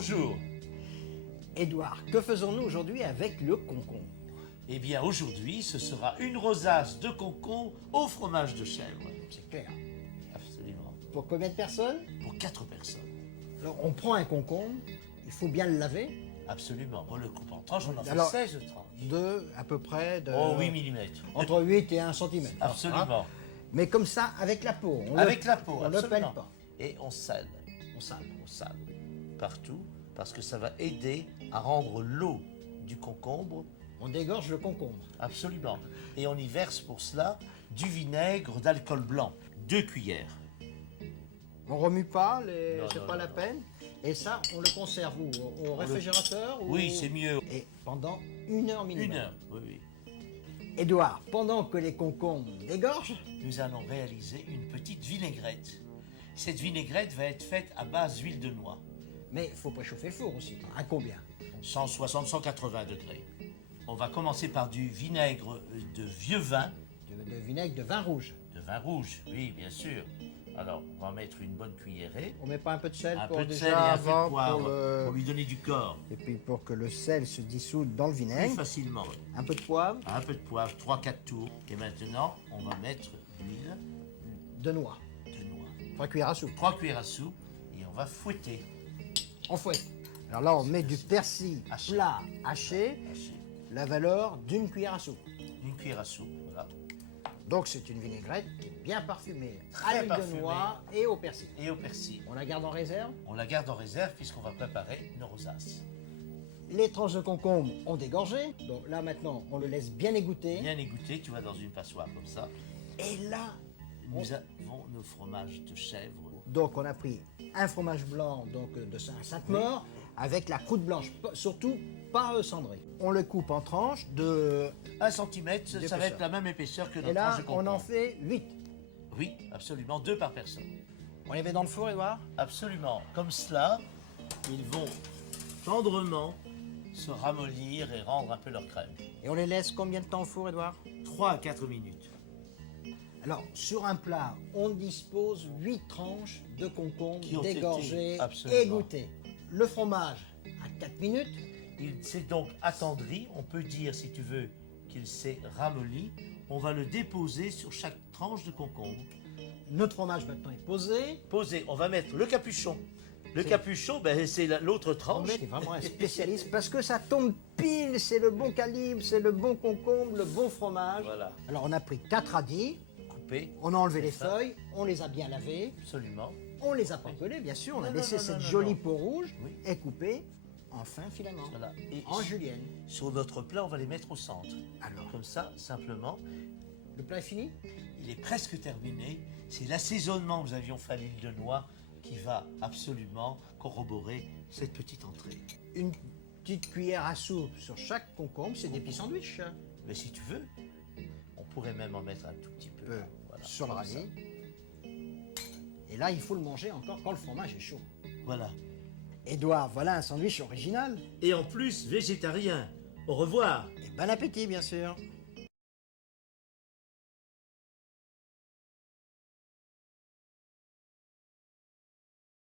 bonjour. Édouard, que faisons-nous aujourd'hui avec le concombre? Eh bien, aujourd'hui, ce sera une rosace de concombre au fromage de chèvre. C'est clair. Absolument. Pour combien de personnes? Pour 4 personnes. Alors, on prend un concombre, il faut bien le laver, Absolument. On le coupe en tranches, on en fait Alors, 16 tranches. à peu près de... Oh, 8 mm. Entre 8 et 1 cm. Absolument. Mais comme ça, avec la peau. Avec la peau, on ne le absolument. pèle pas. Et on sale. On sale. On sale. Partout, parce que ça va aider à rendre l'eau du concombre. On dégorge le concombre. Absolument. Et on y verse pour cela du vinaigre d'alcool blanc. 2 cuillères. On remue pas, Non, c'est non, pas non, la non. peine. Et ça, on le conserve où? Au réfrigérateur ou... Oui, c'est mieux. Et pendant 1 heure minimum. 1 heure, oui, oui. Édouard, pendant que les concombres dégorgent, Nous allons réaliser une petite vinaigrette. Cette vinaigrette va être faite à base d'huile de noix. mais il faut préchauffer le four aussi. À combien? 160-180 degrés. On va commencer par du vinaigre de vieux vin, De vinaigre de vin rouge. de vin rouge, oui, bien sûr. Alors, on va mettre une bonne cuillerée, On met pas un peu de sel un pour peu de déjà sel et un peu avant de poivre pour le... pour lui donner du corps, Et puis pour que le sel se dissoude dans le plus vinaigre. facilement. Un peu de poivre, Un peu de poivre, 3-4 tours. Et maintenant, on va mettre l'huile de noix. de noix. 3 cuillères à soupe. 3 cuillères à soupe et on va fouetter. On fouette. Alors là, on met du persil Haché. plat haché, Haché. la valeur d'une cuillère à soupe. Une cuillère à soupe, voilà. Donc c'est une vinaigrette qui est bien parfumée à Très l'huile de parfumée. noix et au persil. Et au persil. On la garde en réserve. On la garde en réserve puisqu'on va préparer nos rosaces. Les tranches de concombre ont dégorgé. Donc là maintenant, on le laisse bien égoutter. Bien égoutté, tu vas dans une passoire comme ça. Et là, Nous avons nos fromages de chèvre. donc on a pris un fromage blanc donc de Sainte-Maure avec la croûte blanche, surtout pas cendrée. On le coupe en tranches de... 1 cm, ça va D'épaisseur. être la même épaisseur que Et notre là, tranche de concombre. on en fait 8. Oui, absolument, 2 par personne. On les met dans le four, Edouard? Absolument. Comme cela, ils vont tendrement se ramollir et rendre un peu leur crème. Et on les laisse combien de temps au four, Edouard? 3 à 4 minutes. Alors, sur un plat, on dispose 8 tranches de concombre Qui ont été dégorgées, absolument. égouttées. Le fromage à 4 minutes. Il s'est donc attendri, on peut dire si tu veux qu'il s'est ramolli. On va le déposer sur chaque tranche de concombre. Notre fromage maintenant est posé. Posé, on va mettre le capuchon. Le capuchon, ben, c'est l'autre On tranche. met vraiment un spécialiste parce que ça tombe pile, c'est le bon calibre, c'est le bon concombre, le bon fromage. Voilà, Alors, on a pris 4 radis, coupé, on a enlevé les ça. feuilles, on les a bien lavées, absolument. on les a pas pelés, bien sûr, on a Non, laissé non, cette non, jolie non. peau rouge Oui. et coupée en fin filament, Voilà. Et en julienne. sur notre plat, on va les mettre au centre. Alors, Comme ça, simplement, le plat est fini? il est presque terminé. C'est l'assaisonnement que nous avions fait à l'huile de noix qui va absolument corroborer cette petite entrée. Une petite cuillère à soupe sur chaque concombre, c'est des petits sandwichs. Mais si tu veux, on pourrait même en mettre un tout petit peu. Peu Voilà, sur le comme ça. radis. Et là, il faut le manger encore quand le fromage est chaud. Voilà. Édouard, voilà un sandwich original. Et en plus, végétarien. Au revoir. Et bon appétit, bien sûr.